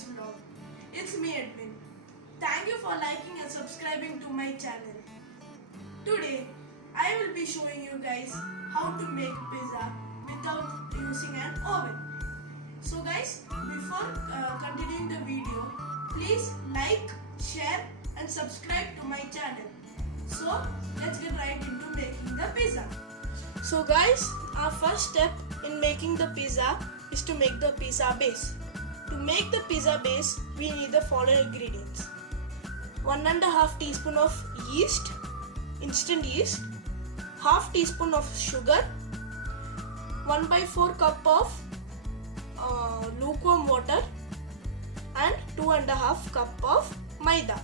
this vlog. It's me, Edwin. Thank you for liking and subscribing to my channel. Today I will be showing you guys how to make pizza without using an oven. So guys, before continuing the video, please like, share and subscribe to my channel. So let's get right into making the pizza. So guys, our first step in making the pizza is to make the pizza base. To make the pizza base, we need the following ingredients: 1.5 teaspoon of yeast, instant yeast, half teaspoon of sugar, 1/4 cup of lukewarm water, and 2.5 cup of maida.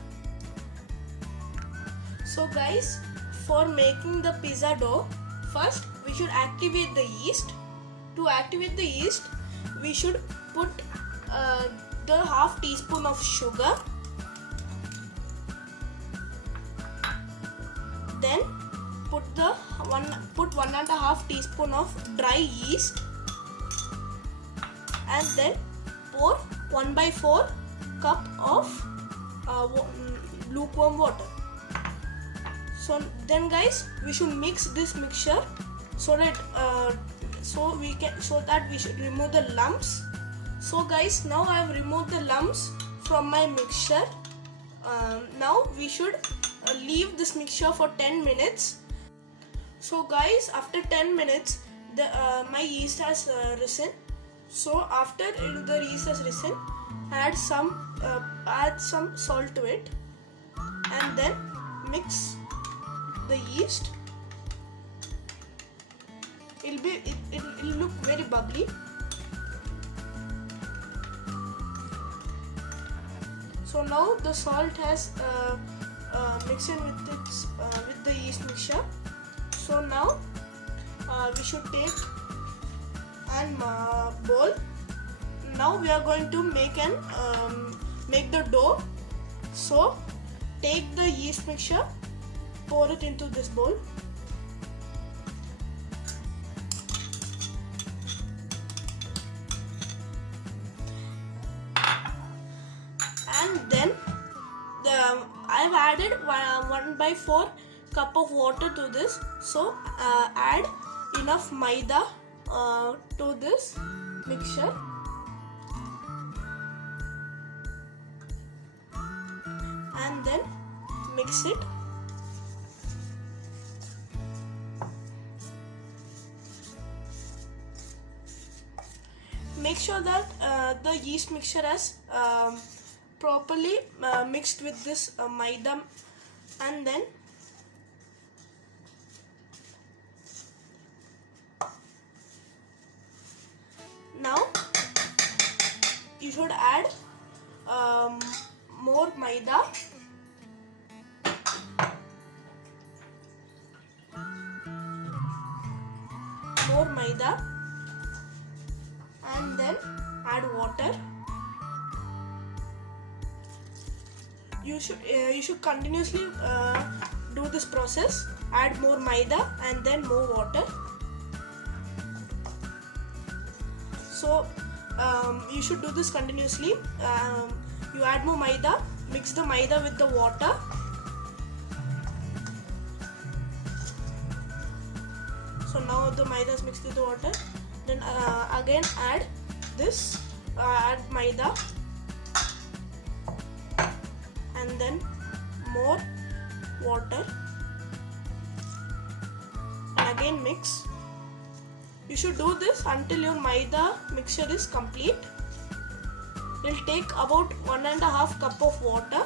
So guys, for making the pizza dough, first we should activate the yeast. To activate the yeast, we should put the half teaspoon of sugar, then put 1.5 teaspoon of dry yeast, and then pour 1/4 cup of lukewarm water. So then guys, we should mix this mixture so that we should remove the lumps. So guys, now I have removed the lumps from my mixture. Now we should leave this mixture for 10 minutes. So guys, after 10 minutes, my yeast has risen. So after the yeast has risen, add some salt to it, and then mix the yeast. It'll look very bubbly. So now the salt has mixed in with the yeast mixture. So now we should take an bowl. Now we are going to make the dough. So take the yeast mixture, pour it into this bowl. And then I've added 1/4 cup of water to this. So add enough maida to this mixture, and then mix it. Make sure that the yeast mixture has properly mixed with this maida, and then now you should add more maida, and then add water. You should continuously do this process. Add more maida and then more water. So you should do this continuously. You add more maida, mix the maida with the water. So now the maida is mixed with the water. Then again add maida, and then more water, and again mix. You should do this until your maida mixture is complete. It will take about 1.5 cup of water.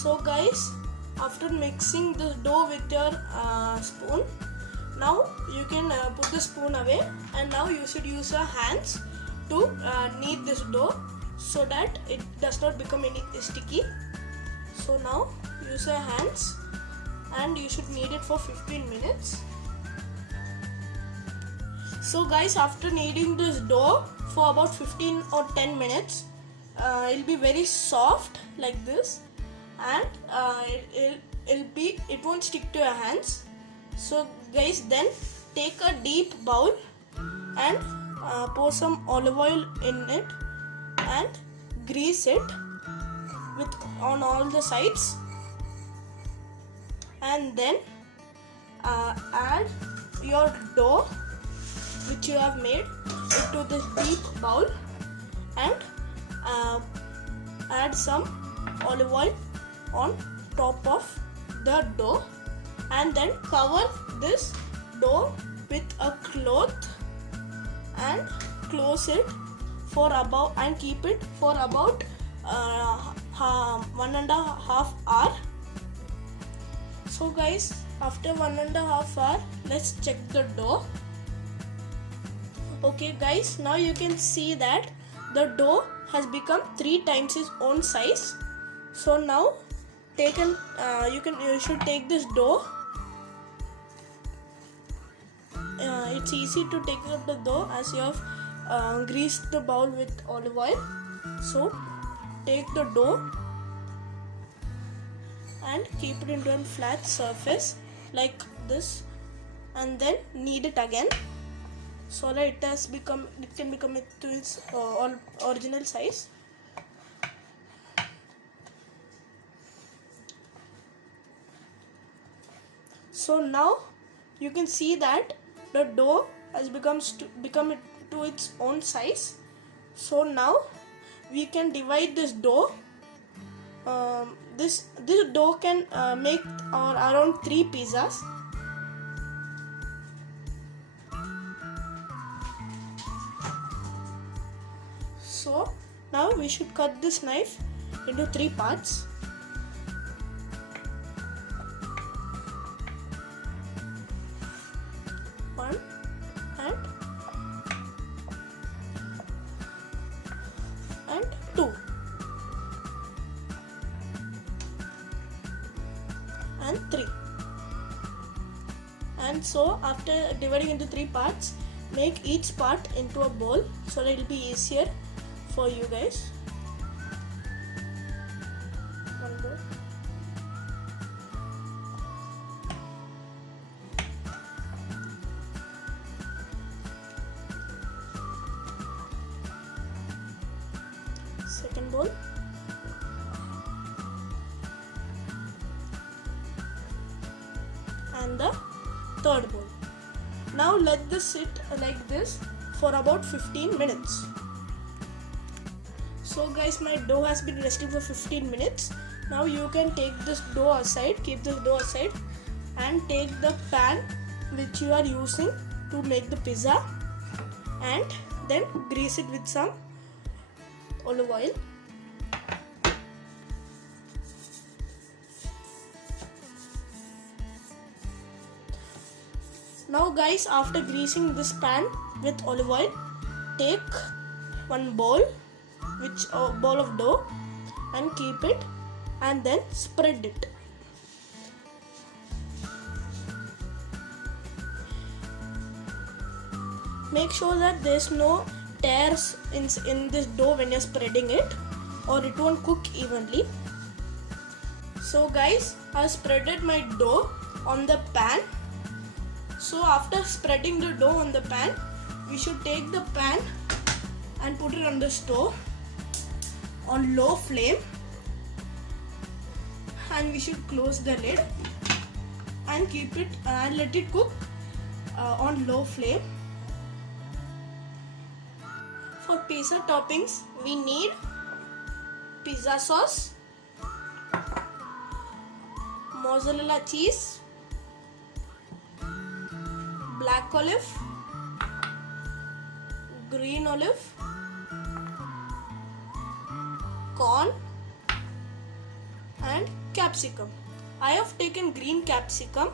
So guys, after mixing the dough with your spoon, now you can put the spoon away, and now you should use your hands to knead this dough so that it does not become any sticky. So now use your hands, and you should knead it for 15 minutes. So guys, after kneading this dough for about 15 or 10 minutes, it will be very soft like this, and it won't stick to your hands. So guys, then take a deep bowl and pour some olive oil in it, and grease it with on all the sides, and then add your dough which you have made into this deep bowl, and add some olive oil on top of the dough, and then cover this dough with a cloth and close it for about and keep it for about 1.5 hours. So guys, after 1.5 hours, let's check the dough. Okay guys, now you can see that the dough has become 3 times its own size. So now you should take this dough. It's easy to take up the dough as you have greased the bowl with olive oil. So take the dough and keep it into a flat surface like this, and then knead it again so that it can become to its original size. So now you can see that the dough has become to its own size. So now we can divide this dough. This dough can make around 3 pizzas. So now we should cut this knife into 3 parts. One and 2 and 3. And so after dividing into 3 parts, make each part into a bowl so that it will be easier for you guys. One bowl. Second bowl. And the third bowl. Now let this sit like this for about 15 minutes. So guys, my dough has been resting for 15 minutes. Now you can take this dough aside, keep this dough aside, and take the pan which you are using to make the pizza, and then grease it with some olive oil. Now guys, after greasing this pan with olive oil, take one bowl of dough and keep it, and then spread it. Make sure that there's no tears in this dough when you're spreading it, or it won't cook evenly. So guys, I spreaded my dough on the pan. So after spreading the dough on the pan, we should take the pan and put it on the stove on low flame, and we should close the lid and keep it and let it cook on low flame. For pizza toppings, we need pizza sauce, mozzarella cheese, black olive, green olive, corn, and capsicum. I have taken green capsicum.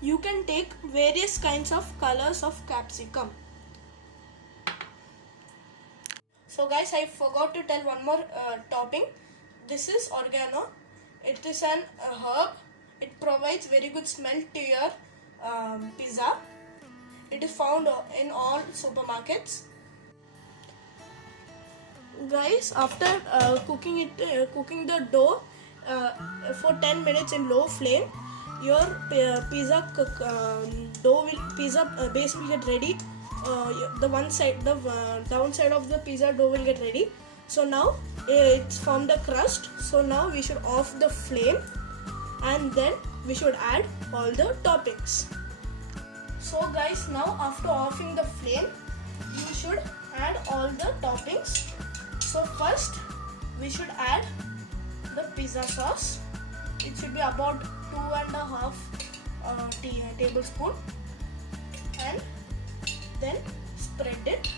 You can take various kinds of colors of capsicum. So guys, I forgot to tell one more topping. This is oregano. It is an herb. It provides very good smell to your pizza. It is found in all supermarkets. Guys, after cooking the dough for 10 minutes in low flame, your pizza base will get ready. The downside of the pizza dough will get ready. So now it's formed the crust. So now we should off the flame and then we should add all the toppings. So guys, now after offing the flame, you should add all the toppings. So first we should add the pizza sauce. It should be about 2.5 tablespoon, and then spread it.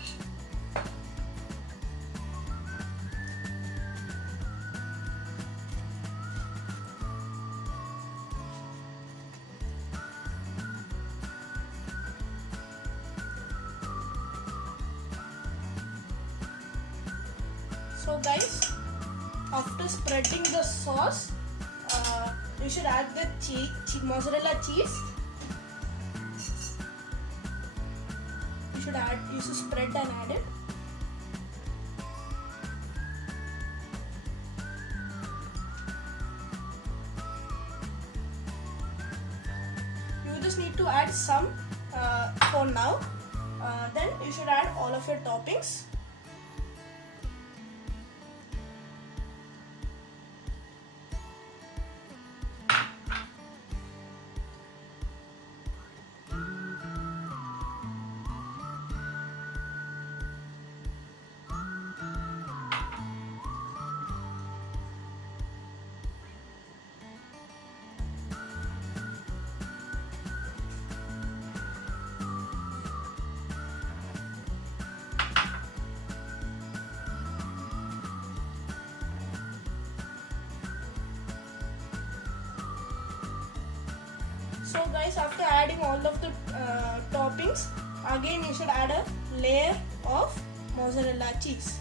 So guys, after spreading the sauce, you should add the mozzarella cheese. You should spread and add it. You just need to add some for now. Then you should add all of your toppings. So guys, after adding all of the toppings, again you should add a layer of mozzarella cheese.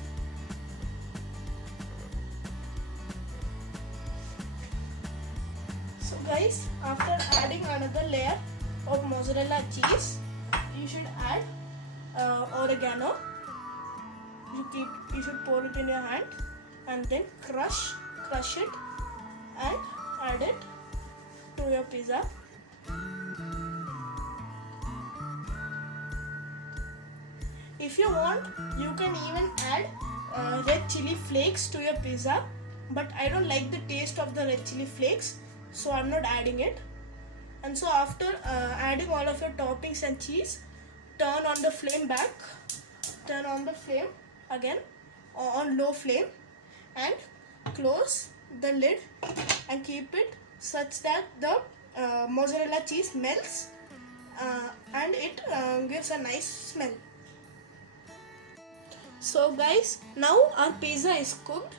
So guys, after adding another layer of mozzarella cheese, you should add oregano. You should pour it in your hand and then crush it and add it to your pizza. If you want, you can even add red chili flakes to your pizza, but I don't like the taste of the red chili flakes, so I'm not adding it. And so after adding all of your toppings and cheese, turn on the flame back. Turn on the flame again on low flame and close the lid and keep it such that the mozzarella cheese melts and it gives a nice smell. So guys, now our pizza is cooked.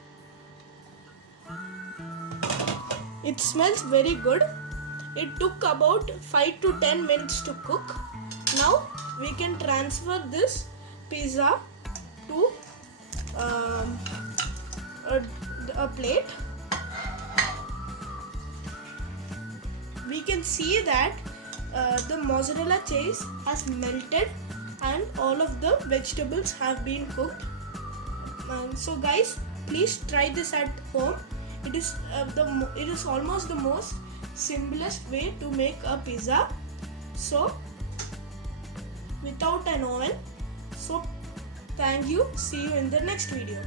It smells very good. It took about 5 to 10 minutes to cook. Now we can transfer this pizza to a plate. We can see that the mozzarella cheese has melted and all of the vegetables have been cooked. So guys, please try this at home. It is almost the most simplest way to make a pizza. So without an oven. So thank you. See you in the next video.